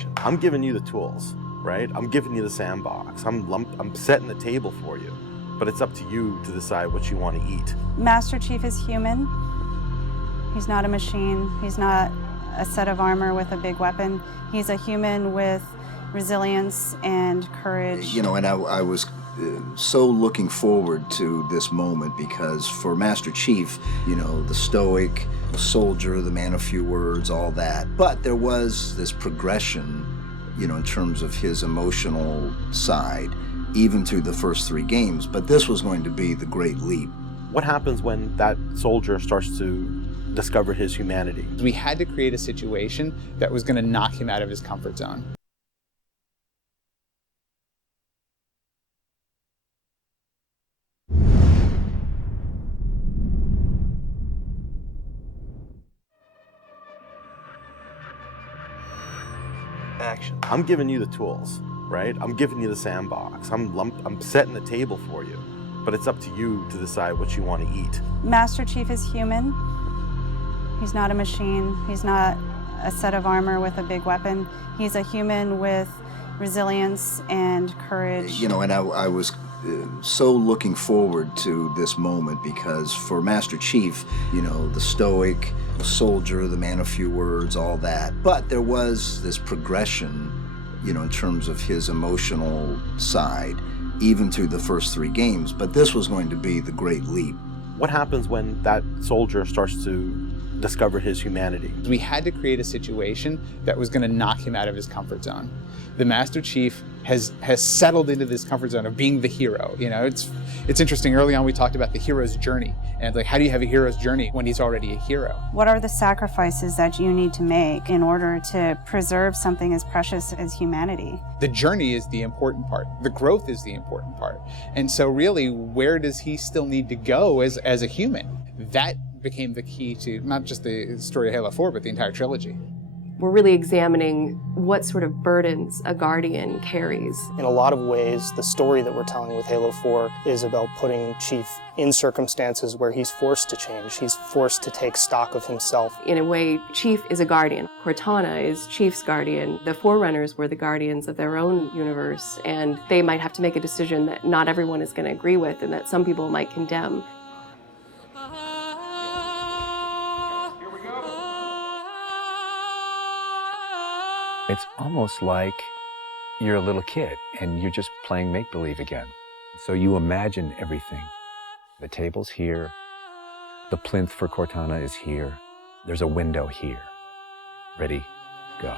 Action. I'm giving you the tools, right? I'm giving you the sandbox. I'm setting the table for you, but it's up to you to decide what you want to eat. Master Chief is human. He's not a machine. He's not a set of armor with a big weapon. He's a human with resilience and courage. You know, and I was so looking forward to this moment because for Master Chief, you know, the stoic soldier, the man of few words, all that. But there was this progression, you know, in terms of his emotional side, even through the first 3 games. But this was going to be the great leap. What happens when that soldier starts to discover his humanity? We had to create a situation that was going to knock him out of his comfort zone. Action. I'm giving you the tools, right? I'm giving you the sandbox. I'm setting the table for you, but it's up to you to decide what you want to eat. Master Chief is human. He's not a machine. He's not a set of armor with a big weapon. He's a human with resilience and courage. You know, and I was so looking forward to this moment because for Master Chief, you know, the stoic soldier, the man of few words, all that. But there was this progression, you know, in terms of his emotional side, even through the first 3 games. But this was going to be the great leap. What happens when that soldier starts to discover his humanity? We had to create a situation that was going to knock him out of his comfort zone. The Master Chief has settled into this comfort zone of being the hero. You know, it's interesting. Early on, we talked about the hero's journey, and like, how do you have a hero's journey when he's already a hero? What are the sacrifices that you need to make in order to preserve something as precious as humanity? The journey is the important part. The growth is the important part. And so really, where does he still need to go as a human? That became the key to not just the story of Halo 4, but the entire trilogy. We're really examining what sort of burdens a Guardian carries. In a lot of ways, the story that we're telling with Halo 4 is about putting Chief in circumstances where he's forced to change. He's forced to take stock of himself. In a way, Chief is a Guardian. Cortana is Chief's Guardian. The Forerunners were the Guardians of their own universe, and they might have to make a decision that not everyone is going to agree with and that some people might condemn. It's almost like you're a little kid and you're just playing make-believe again. So you imagine everything. The table's here. The plinth for Cortana is here. There's a window here. Ready, go.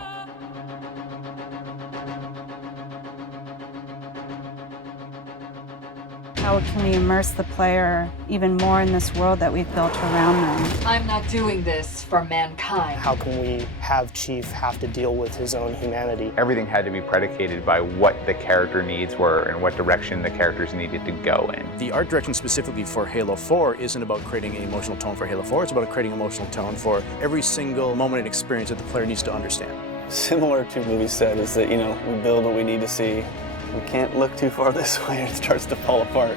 How can we immerse the player even more in this world that we've built around them? I'm not doing this for mankind. How can we have Chief have to deal with his own humanity? Everything had to be predicated by what the character needs were and what direction the characters needed to go in. The art direction specifically for Halo 4 isn't about creating an emotional tone for Halo 4, it's about creating an emotional tone for every single moment and experience that the player needs to understand. Similar to what we said is that, you know, we build what we need to see. We can't look too far this way, it starts to fall apart.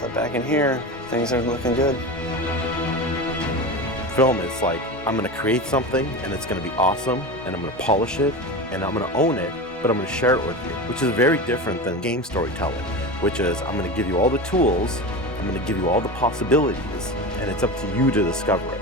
But back in here, things are looking good. Film is like, I'm going to create something and it's going to be awesome and I'm going to polish it and I'm going to own it, but I'm going to share it with you, which is very different than game storytelling, which is I'm going to give you all the tools, I'm going to give you all the possibilities, and it's up to you to discover it.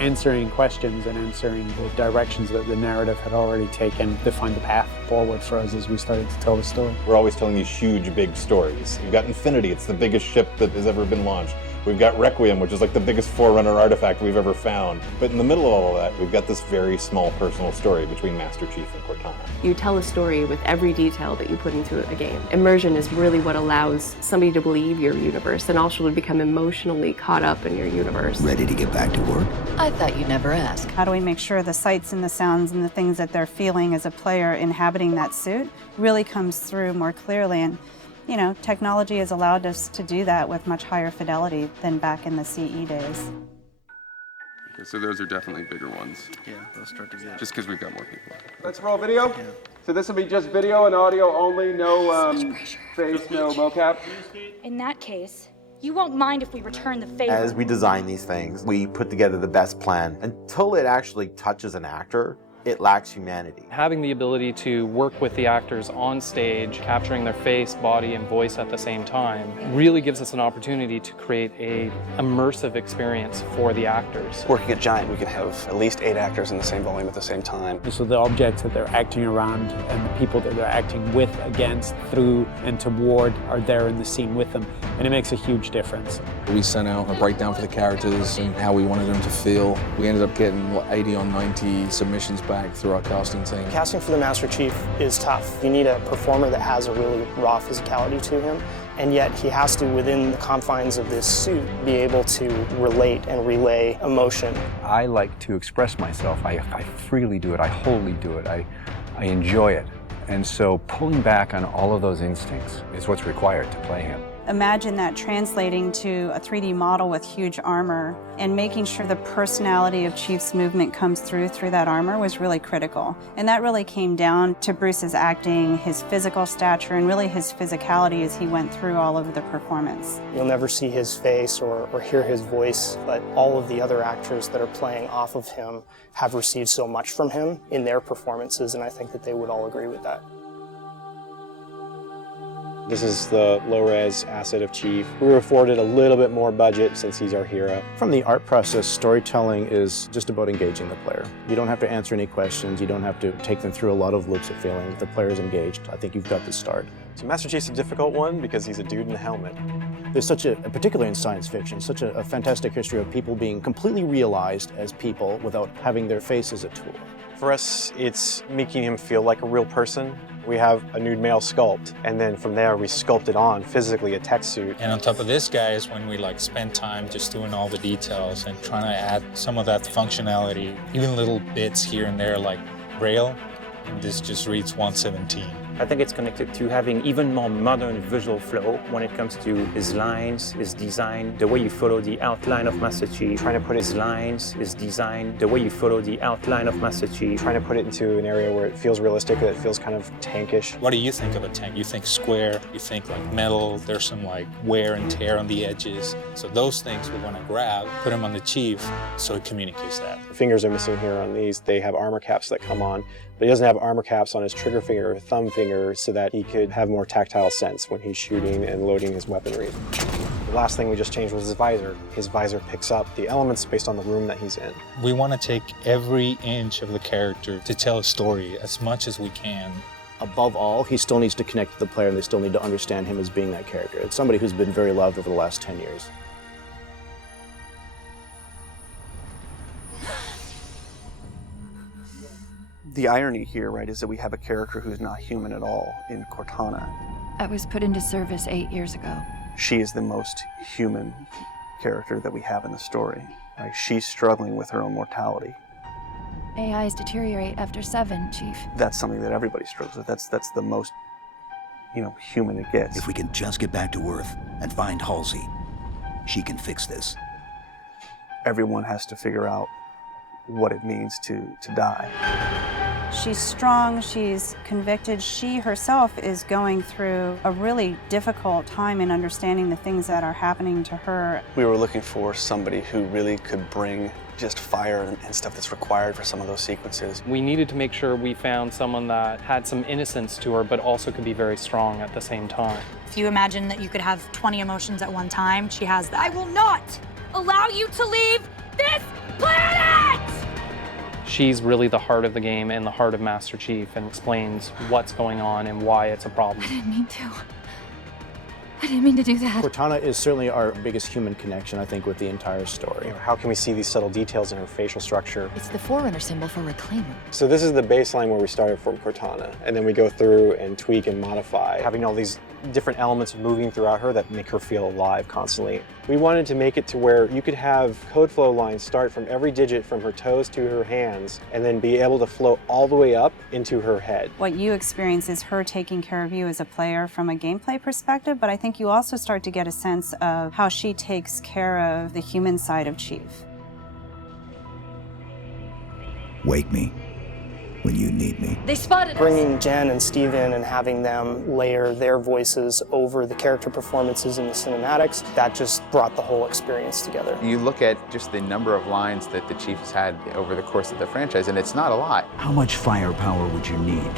Answering questions and answering the directions that the narrative had already taken defined the path forward for us as we started to tell the story. We're always telling these huge, big stories. You've got Infinity, it's the biggest ship that has ever been launched. We've got Requiem, which is like the biggest Forerunner artifact we've ever found. But in the middle of all of that, we've got this very small personal story between Master Chief and Cortana. You tell a story with every detail that you put into a game. Immersion is really what allows somebody to believe your universe and also to become emotionally caught up in your universe. Ready to get back to work? I thought you'd never ask. How do we make sure the sights and the sounds and the things that they're feeling as a player inhabiting that suit really comes through more clearly? And you know, technology has allowed us to do that with much higher fidelity than back in the CE days. Okay, so those are definitely bigger ones. Yeah, those start to get... Just because we've got more people. Let's roll video. Yeah. So this will be just video and audio only, no face, no mocap. In that case, you won't mind if we return the favor. As we design these things, we put together the best plan until it actually touches an actor. it lacks humanity. Having the ability to work with the actors on stage, capturing their face, body, and voice at the same time, really gives us an opportunity to create a immersive experience for the actors. Working at Giant, we could have at least 8 actors in the same volume at the same time. So the objects that they're acting around and the people that they're acting with, against, through, and toward are there in the scene with them, and it makes a huge difference. We sent out a breakdown for the characters and how we wanted them to feel. We ended up getting 80 or 90 submissions back through our casting team. Casting for the Master Chief is tough. You need a performer that has a really raw physicality to him, and yet he has to, within the confines of this suit, be able to relate and relay emotion. I like to express myself. I freely do it. I wholly do it. I enjoy it. And so pulling back on all of those instincts is what's required to play him. Imagine that translating to a 3D model with huge armor and making sure the personality of Chief's movement comes through that armor was really critical. And that really came down to Bruce's acting, his physical stature, and really his physicality as he went through all of the performance. You'll never see his face or hear his voice, but all of the other actors that are playing off of him have received so much from him in their performances, and I think that they would all agree with that. This is the low-res asset of Chief. We were afforded a little bit more budget since he's our hero. From the art process, storytelling is just about engaging the player. You don't have to answer any questions. You don't have to take them through a lot of loops of feeling. The player's engaged. I think you've got the start. So Master Chief's a difficult one because he's a dude in a helmet. There's such a, particularly in science fiction, such a fantastic history of people being completely realized as people without having their face as a tool. For us, it's making him feel like a real person. We have a nude male sculpt, and then from there we sculpt it on physically, a tech suit. And on top of this, guys, when we spend time just doing all the details and trying to add some of that functionality, even little bits here and there like Braille, and this just reads 117. I think it's connected to having even more modern visual flow when it comes to his lines, his design, the way you follow the outline of Master Chief. Trying to put his lines, his design, the way you follow the outline of Master Chief. Trying to put it into an area where it feels realistic, that it feels kind of tankish. What do you think of a tank? You think square, you think metal, there's some wear and tear on the edges. So those things we want to grab, put them on the Chief so it communicates that. The fingers are missing here on these. They have armor caps that come on, but he doesn't have armor caps on his trigger finger or thumb finger so that he could have more tactile sense when he's shooting and loading his weaponry. The last thing we just changed was his visor. His visor picks up the elements based on the room that he's in. We want to take every inch of the character to tell a story as much as we can. Above all, he still needs to connect to the player and they still need to understand him as being that character. It's somebody who's been very loved over the last 10 years. The irony here, right, is that we have a character who's not human at all in Cortana. I was put into service 8 years ago. She is the most human character that we have in the story. Right? She's struggling with her own mortality. AIs deteriorate after 7, Chief. That's something that everybody struggles with. That's the most, human it gets. If we can just get back to Earth and find Halsey, she can fix this. Everyone has to figure out what it means to die. She's strong, she's convicted. She herself is going through a really difficult time in understanding the things that are happening to her. We were looking for somebody who really could bring just fire and stuff that's required for some of those sequences. We needed to make sure we found someone that had some innocence to her, but also could be very strong at the same time. If you imagine that you could have 20 emotions at one time, she has that. I will not allow you to leave this planet! She's really the heart of the game and the heart of Master Chief and explains what's going on and why it's a problem. I didn't mean to. I didn't mean to do that. Cortana is certainly our biggest human connection, I think, with the entire story. How can we see these subtle details in her facial structure? It's the Forerunner symbol for Reclaimer. So this is the baseline where we started from Cortana, and then we go through and tweak and modify, having all these different elements moving throughout her that make her feel alive constantly. We wanted to make it to where you could have code flow lines start from every digit from her toes to her hands, and then be able to flow all the way up into her head. What you experience is her taking care of you as a player from a gameplay perspective, but I think you also start to get a sense of how she takes care of the human side of Chief. Wake me when you need me. They spotted us. Bringing Jen and Steve in and having them layer their voices over the character performances in the cinematics, that just brought the whole experience together. You look at just the number of lines that the Chief has had over the course of the franchise, and it's not a lot. How much firepower would you need?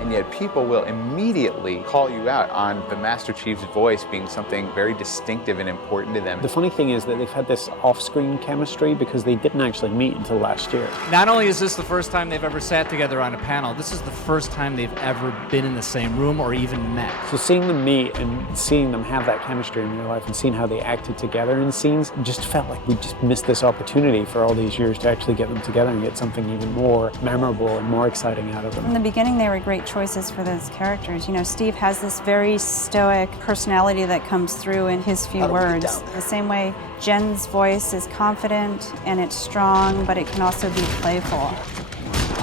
And yet people will immediately call you out on the Master Chief's voice being something very distinctive and important to them. The funny thing is that they've had this off-screen chemistry because they didn't actually meet until last year. Not only is this the first time they've ever sat together on a panel, this is the first time they've ever been in the same room or even met. So seeing them meet and seeing them have that chemistry in real life and seeing how they acted together in scenes just felt like we just missed this opportunity for all these years to actually get them together and get something even more memorable and more exciting out of them. In the beginning, they were great choices for those characters. You know, Steve has this very stoic personality that comes through in his few words. The same way Jen's voice is confident and it's strong, but it can also be playful.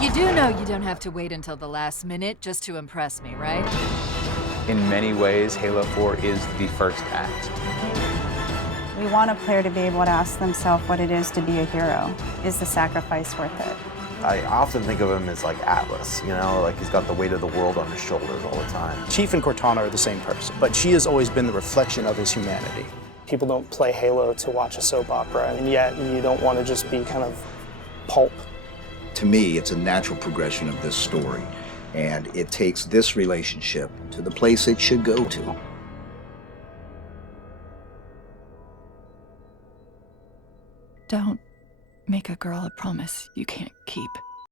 You do know you don't have to wait until the last minute just to impress me, right? In many ways, Halo 4 is the first act. We want a player to be able to ask themselves what it is to be a hero. Is the sacrifice worth it? I often think of him as like Atlas, you know, like he's got the weight of the world on his shoulders all the time. Chief and Cortana are the same person, but she has always been the reflection of his humanity. People don't play Halo to watch a soap opera, and yet you don't want to just be kind of pulp. To me, it's a natural progression of this story, and it takes this relationship to the place it should go to. Don't make a girl a promise you can't keep.